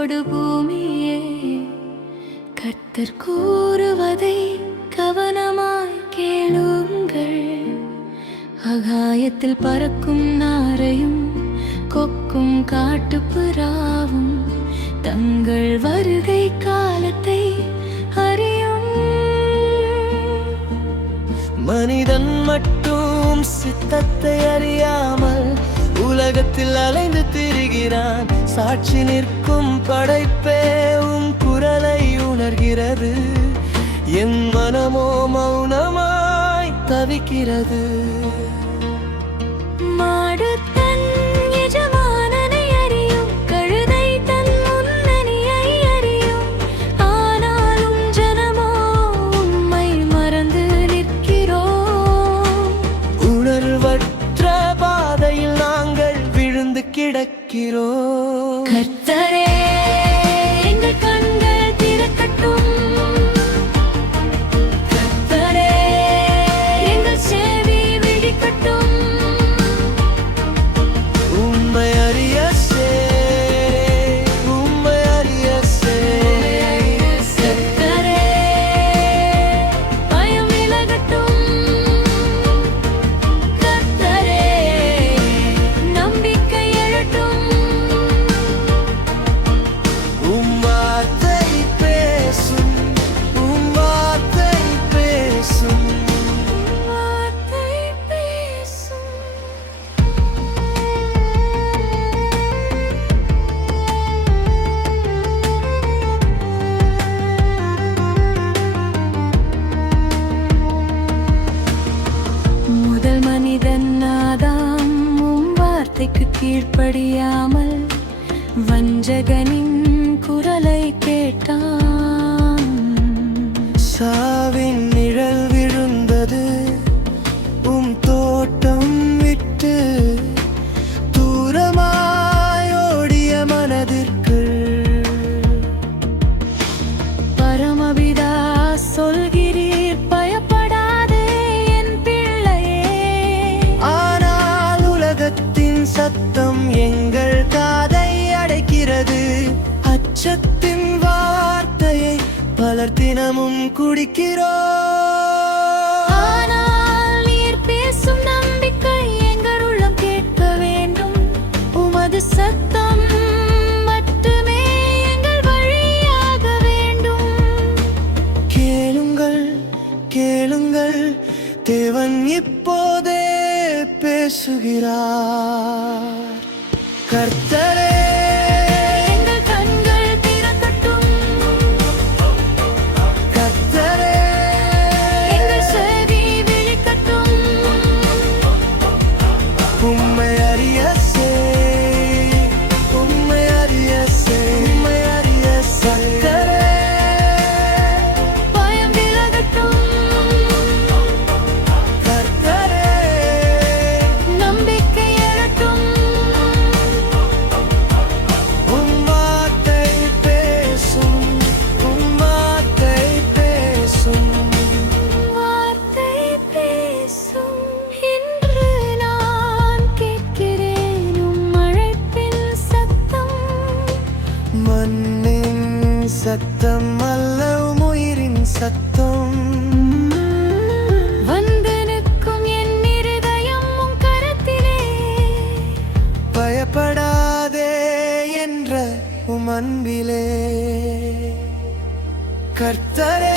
கேட்டோடு பூமியே கர்த்தர் கூறுவதை கவனமாய் கேளுங்கள். ஆகாயத்தில் பறக்கும் நாரையும் கொக்கும் காட்டுப்புறாவும் தங்கள் வருகை காலத்தை அறியும். மனிதன் மட்டும் சித்தத்தை அறியாமல் உலகத்தில் அலைந்து திரிகிறான். சாட்சி நிற்கும் படைப்பே உம் குரலை உணர்கிறது. என் மனமோ மௌனமாய் தவிக்கிறது. மாடு தன் எஜமானனை அறியும், கழுதை தன் முன்னணியை அறியும். ஆனாலும் ஜனமோ உம்மை மறந்து நிற்கிறோம். உணர்வற்ற பாதையில் நாங்கள் விழுந்து கிடக்கிறோம். கர்த்தரே, எங்கள் கண்கள் திறக்கட்டும். கர்த்தரே, எங்கள் செவி விழிக்கட்டும். உம்மை அறிய உம்மை அறிய கர்த்தரே, பயம் விலகட்டும். கர்த்தரே, நம்பிக்கை எழட்டும். உம் வார்த்தை பேசும், உம் வார்த்தை பேசும். வார்த்தை பேசும். முதல் மனிதன் ஆதாம் உம் வார்த்தைக்கு கீழ்ப்படியாமல் வஞ்சகனின் குரலை கேட்டான். சாவின் நிழல் விழுந்தது உம் தோட்டம் விட்டு தூரமாயோடிய மனதிற்கு. பரமபிதா சொல்கிறீர், பயப்படாதே என் பிள்ளையே. ஆனால் உலகத்தின் சத்தம் எங்கள் காதை அடைக்கிறது. அச்சத்தின் வார்த்தையை பலர் தினமும் குடிக்கிறோம். ஆனால் நீர் பேசும் நம்பிக்கை எங்கள் உள்ளம் கேட்க வேண்டும். உமது சத்தம் மட்டுமே எங்கள் வழியாக வேண்டும். கேளுங்கள், கேளுங்கள், தேவன் இப்போதே பேசுகிறார். கர்த்தரே, எங்கள் கண்கள் திறக்கட்டும். கர்த்தரே, எங்கள் செவி விழிக்கட்டும். உம்மை அறிய உம்மை அறிய உம்மை அறிய கர்த்தரே, பயம் விலகட்டும். கர்த்தரே, நம்பிக்கை எழட்டும். உம் வார்த்தை பேசும், உம் வார்த்தை பேசும். வார்த்தை பேசும். இன்று நான் கேட்கிறேன் உம் அழைப்பின் சத்தம். மண்ணின் சத்தம் அல்ல உம் உயிரின் சத்தம். வந்து நிற்கும் என் இருதயம் உம் கரத்திலே. பயப்படாதே என்ற உம் அன்பிலே. கர்த்தரே,